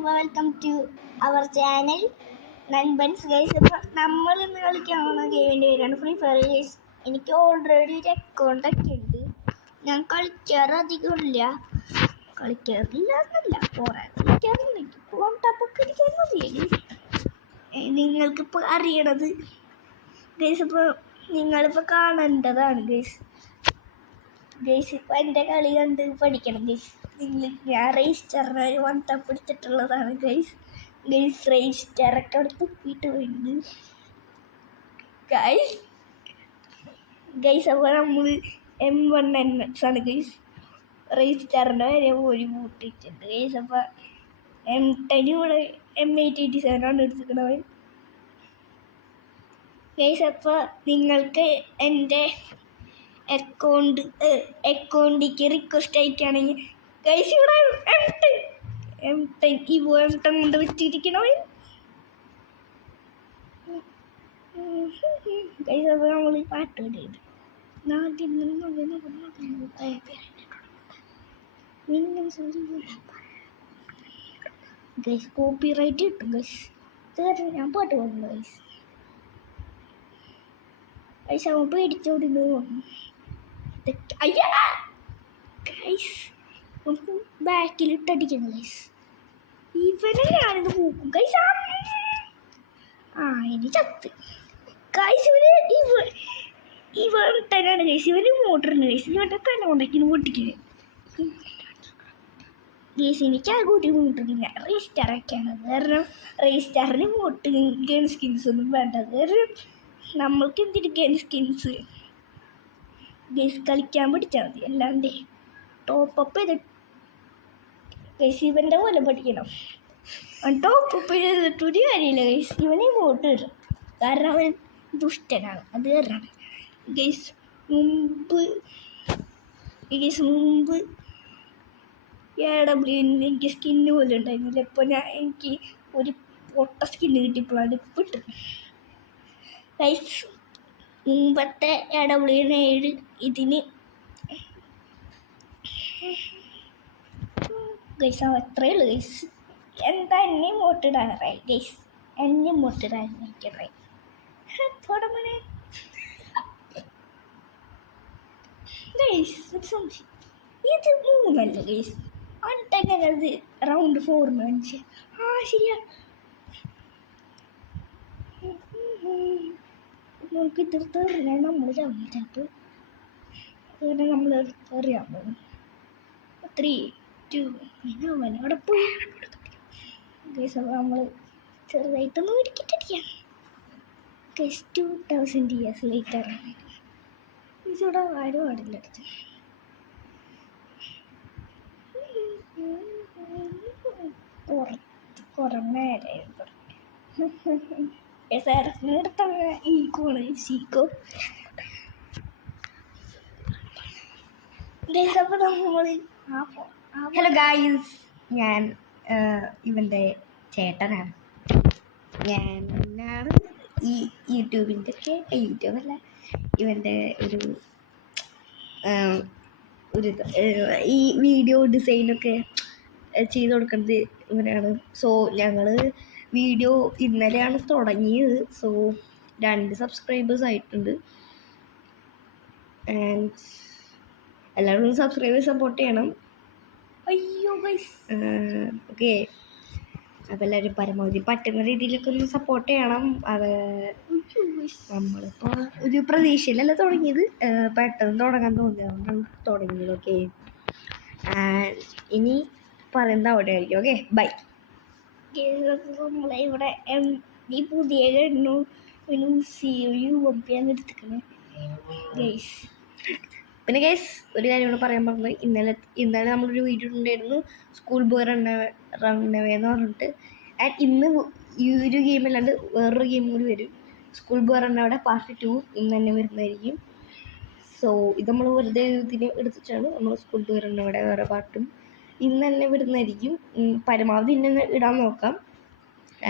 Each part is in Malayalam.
അപ്പോൾ വെൽക്കം ടു അവർ ചാനൽ നൻപൻസ് ഗൈസ്. അപ്പോൾ നമ്മൾ ഇന്ന് കളിക്കാൻ പോകുന്ന ഗെയിമിൻ്റെ പേരാണ് ഫ്രീ ഫയർ ഗൈസ്. എനിക്ക് ഓൾറെഡി ഒരു അക്കൗണ്ടൊക്കെ ഉണ്ട്. ഞാൻ കളിക്കാറില്ല എന്നല്ല, കുറേ കളിക്കാറുണ്ട്. ഫോൺ ടപ്പൊക്കെ അടിക്കാൻ മതിയല്ലേ നിങ്ങൾക്കിപ്പോൾ അറിയണത് ഗൈസ്. ഇപ്പോൾ നിങ്ങളിപ്പോൾ കാണേണ്ടതാണ് ഗൈസ്. ഇപ്പോൾ എൻ്റെ കളി കണ്ട് പഠിക്കണം ഗൈസ്. ഞാൻ രജിസ്റ്ററിന് വൺ ടപ്പ് പിടിച്ചിട്ടുള്ളതാണ് ഗൈസ്. രജിസ്റ്ററൊക്കെ അവിടെ തുപ്പിയിട്ട് പോയിട്ടുണ്ട് ഗൈസ്. അപ്പോൾ നമ്മൾ M1NX ആണ് ഗൈസ്. രജിസ്റ്ററിൻ്റെ വരെ പോയി പൂട്ടിയിട്ടുണ്ട് ഗൈസ്. അപ്പോൾ M10 ഇവിടെ M887 ആണ് എടുത്തിരിക്കണവൻ ഗൈസ്. അപ്പോൾ നിങ്ങൾക്ക് എൻ്റെ അക്കൗണ്ടിലേക്ക് റിക്വസ്റ്റ് അയക്കുകയാണെങ്കിൽ ഗൈസ് ഇവിടെ M10 കൊണ്ട് വെച്ചിരിക്കണവൻ ഗൈസ്. അപ്പോൾ നമ്മൾ പാട്ട് പാടിയത് ഗൈസ്. കോപ്പിറൈറ്റ് കിട്ടും ഗൈസ്. ഞാൻ പാട്ട് പാടുന്നു ഗൈസ്. ഗൈസ് അവൻ പേടിച്ചോടുന്നു. നമുക്ക് ബാക്കിലിട്ടടിക്കണം ഗൈസ്. ഇവനെ ഞാനിത് പോക്കും ഗൈസ്. ഇനി ചത്ത് ഗൈസ്. ഇവൻ തന്നെയാണ് ഗൈസ്. ഇവന് മോട്ടറുണ്ട് ഗൈസ്. ഇവൻ്റെ തന്നെ കൊണ്ടേക്കിന് പൊട്ടിക്കുന്നത് ഗൈസ്. എനിക്ക് ആ കൂട്ടി മോട്ടറില്ല. രജിസ്റ്ററൊക്കെയാണ്. കാരണം രജിസ്റ്ററിന് മോട്ട് ഗൺ സ്കിൻസ് ഒന്നും വേണ്ട. കാരണം നമ്മൾക്ക് എന്തിട്ട് ഗൺ സ്കിൻസ് ഗൈസ് കളിക്കാൻ പഠിച്ചാൽ മതി. അല്ലാണ്ട് ടോപ്പപ്പ് ചെയ്തിട്ട് ഗൈസ് ഇവൻ്റെ പോലെ പഠിക്കണം. ടോപ്പപ്പ് ചെയ്തിട്ടൊരു കാര്യമില്ല ഗൈസ്. ഇവനെ വോട്ട് വരും. കാരണം അവൻ ദുഷ്ടനാണ്. അത് കാരണമാണ് ഗൈസ്. മുമ്പ് AW എനിക്ക് സ്കിന്ന് പോലും ഉണ്ടായിരുന്നില്ല. ഇപ്പോൾ എനിക്ക് ഒരു പൊട്ട സ്കിന്ന് കിട്ടിയപ്പോഴാണ് ഇപ്പോൾ ഇട്ടത് ഗൈസ്. മുമ്പത്തെ AW7 ഇതിന് ഗൈസ് അത്രയേ ഉള്ളൂ ഗൈസ്. എന്താ എന്നെ മോട്ടിടാറായി ഗൈസ്. എന്നെ മോട്ടിടാറായി പോടമനെ ഗൈസ്. സംശയം ഇത് 3 ഗൈസ്. അൻട്ടെങ്ങനെ അത് റൗണ്ട് 4 കാണിച്ച്. ശരിയാ. നമുക്ക് ഇതിർത്ത് എറിയാൻ നമ്മൾ ചാവും ചിലപ്പോൾ. അങ്ങനെ നമ്മൾ എറിയാൻ പോകും. 3, 2 അവൻ അവിടെ പോയി ഗൈസ്. അപ്പോൾ നമ്മൾ ചെറുതായിട്ടൊന്ന് ഒരുക്കിയിട്ടടിക്കാം ഗൈസ്. 2000 years later ഇവിടെ ആരും പാടില്ല അടിച്ചു. കുറേ നേരമായിരുന്നു എടുത്ത ഈ കോണ് സീക്കോ ഗൈസ്. അപ്പോൾ നമ്മൾ ഹലോ ഗായ്സ്, ഞാൻ ഇവൻ്റെ ചേട്ടനാണ്. ഞാനാണ് ഈ യൂട്യൂബല്ല ഇവൻ്റെ ഒരു ഈ വീഡിയോ ഡിസൈനൊക്കെ ചെയ്ത് കൊടുക്കുന്നത് ഇവനാണ്. സോ ഞങ്ങൾ വീഡിയോ ഇന്നലെയാണ് തുടങ്ങിയത്. സോ 2 സബ്സ്ക്രൈബേഴ്സ് ആയിട്ടുണ്ട്. ആൻഡ് എല്ലാവരും സബ്സ്ക്രൈബേഴ്സ് സപ്പോർട്ട് ചെയ്യണം. അയ്യോ ഗൈസ്. ഓക്കെ. അപ്പോൾ എല്ലാവരും പരമാവധി പറ്റുന്ന രീതിയിലൊക്കെ ഒന്ന് സപ്പോർട്ട് ചെയ്യണം. അത് നമ്മളിപ്പോൾ ഒരു പ്രതീക്ഷയിലല്ല തുടങ്ങിയത്. പെട്ടെന്ന് തുടങ്ങാൻ തോന്നിയതുകൊണ്ടാണ് തുടങ്ങിയത്. ഓക്കെ. ഇനി പറയുന്നത് അവിടെ ആയിരിക്കും. Okay bye. നമ്മളെ ഇവിടെ ഈ പുതിയ UMP എടുത്തിരിക്കുന്നത് ഗൈസ്. പിന്നെ ഗൈസ് ഒരു കാര്യം കൂടെ പറയാൻ പറഞ്ഞത്, ഇന്നലെ നമ്മളൊരു വീഡിയോ ഉണ്ടായിരുന്നു സ്കൂൾ ബോയ് റണ്ണവേ എന്ന് പറഞ്ഞിട്ട്. ആൻഡ് ഇന്ന് ഈ ഒരു ഗെയിമല്ലാണ്ട് വേറൊരു ഗെയിം കൂടി വരും. സ്കൂൾ ബോയ് റണ്ണവയുടെ പാർട്ട് 2 ഇന്ന് തന്നെ വരുന്നതായിരിക്കും. സോ ഇത് നമ്മൾ വെറുതെ ഇതിന് എടുത്തിട്ടാണ്. നമ്മൾ സ്കൂൾ ബോയ് റണ്ണവയുടെ വേറെ പാർട്ടും ഇന്ന് തന്നെ വരുന്നതായിരിക്കും. പരമാവധി ഇന്ന് ഇടാൻ നോക്കാം.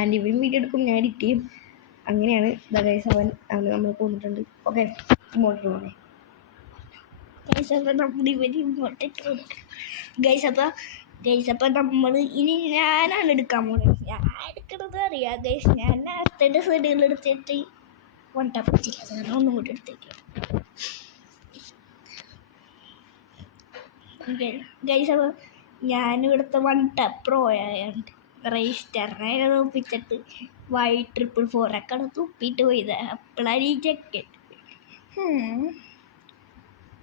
ആൻഡ് ഇവരും വീഡിയോ എടുക്കും, ഞാൻ എഡിറ്റ് ചെയ്യും. അങ്ങനെയാണ് ഗൈസ്. അവൻ നമ്മൾ പോന്നിട്ടുണ്ട്. ഓക്കെ ഇങ്ങോട്ട് പോകണേ ഗൈസ്. അപ്പോൾ നമ്മൾ ഇവർ ഇങ്ങോട്ട് ഗൈസ്. അപ്പോൾ ഗൈസ്. അപ്പം നമ്മൾ ഇനി ഞാനാണ് എടുക്കാൻ പോകുന്നത്. ഞാൻ എടുക്കണത് അറിയാം ഗൈസ്. ഞാൻ നേരത്തെ സൈഡുകൾ എടുത്തിട്ട് വൺ ടാപ്പ് വെച്ചില്ല, കാരണം ഒന്നും കൂടി എടുത്തേക്കാം ഗൈസ്. അപ്പോൾ ഞാനിവിടുത്തെ വൺ ടാപ്പ് പ്രോ ആയുണ്ട്. രജിസ്റ്ററിനെ ഒപ്പിച്ചിട്ട് Y444 ഒക്കെ തുപ്പിയിട്ട് പോയത്. അപ്പോഴാണ് ഈ ജക്കറ്റ്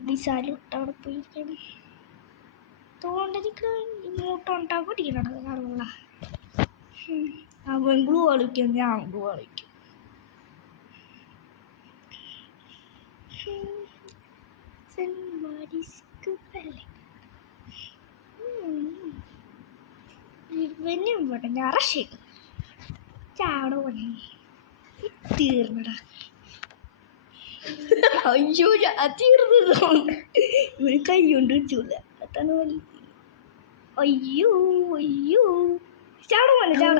വിശാലിട്ട് അവിടെ പോയിരിക്കണം. തോണ്ടിരിക്കണം ഇങ്ങോട്ട് ഉണ്ടാക്കി പഠിക്കണം. നല്ല അവൻ ഗ്ലൂ കളിക്കും, ഞാൻ ഗ്ലൂ കളിക്കും. ഇവനും ഇവിടെ ഞറശി ചാട പണി തീർന്നടാ. അയ്യോ തീർന്നു. ഇവന് കൈ കൊണ്ട് വെച്ചില്ല. അതാണ് വലിയ. അയ്യോ അയ്യോ ചാട പോലെ ചാട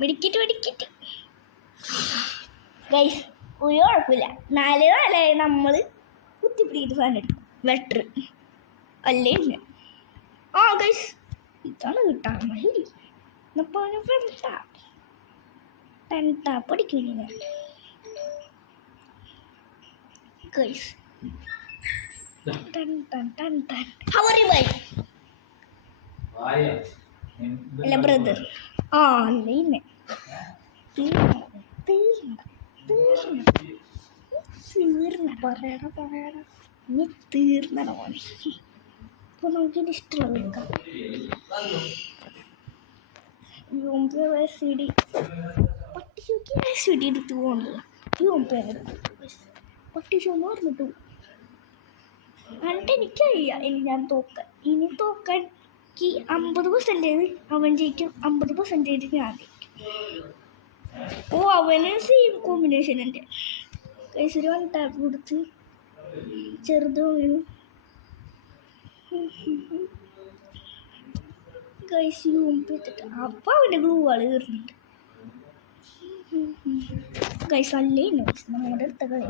മെടിക്കിട്ട് ഗൈസ്. ഒരു കുഴപ്പമില്ല. 4 നമ്മൾ കുത്തിപ്പിടിക്കിട്ട് സാധനം എടുക്കും. വെട്ടർ അല്ലേ ഗൈസ്. ഇതാണ് കിട്ടാൻ മതി. അപ്പോൾ ടാപ്പ് അടിക്കില്ല ഞാൻ ഗൈസ്. അല്ല ബ്രദർ അല്ലേ തീർന്ന പറയണ ഇനി തീർന്നട മോനെ. അപ്പോൾ നമുക്കിത് ഇഷ്ടമുള്ളത് എടുക്കാം. പട്ടി എടുത്ത് പോകണില്ല. പട്ടി ഷോ പറഞ്ഞിട്ടു എന്നിട്ട് എനിക്കറിയാം ഇനി ഞാൻ തോക്കാൻ. ഇനി തോക്കാൻ 50% അവൻ ജയിക്കും, 50% ഞാൻ ജയിക്കും. അവന് സെയിം കോമ്പിനേഷൻ ഉണ്ട് ഗൈസ്. ഒരു 1 ടാപ്പ് കൊടുത്ത് ചെറുത് ഗൈസ് യൂമ്പിട്ടിട്ട് അപ്പം അവൻ്റെ ഗ്ലൂ ആൾ കയറുന്നുണ്ട് ഗൈസ്. അല്ലേ നമ്മുടെ അടുത്ത കളി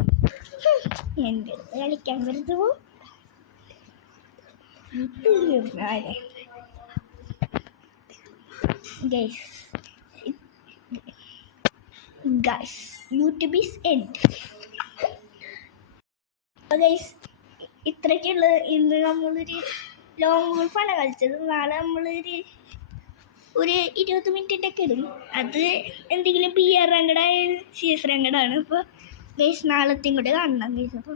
എൻ്റെ അടുത്ത് കളിക്കാൻ വരുന്നത് പോ guys. YouTube is end guys. ഇത്രയ്ക്കുള്ള ഇന്ന് നമ്മളൊരു ലോങ് ഗോൾഫാണ് കളിച്ചത്. നാളെ നമ്മളൊരു 20 മിനിറ്റിൻ്റെ ഒക്കെ ഇടും. അത് എന്തെങ്കിലും PR റാങ്കഡായ CS റാങ്കഡാണ്. അപ്പോൾ ഗൈസ് നാളത്തെയും കൂടെ കാണണം ഗൈസ്. അപ്പോൾ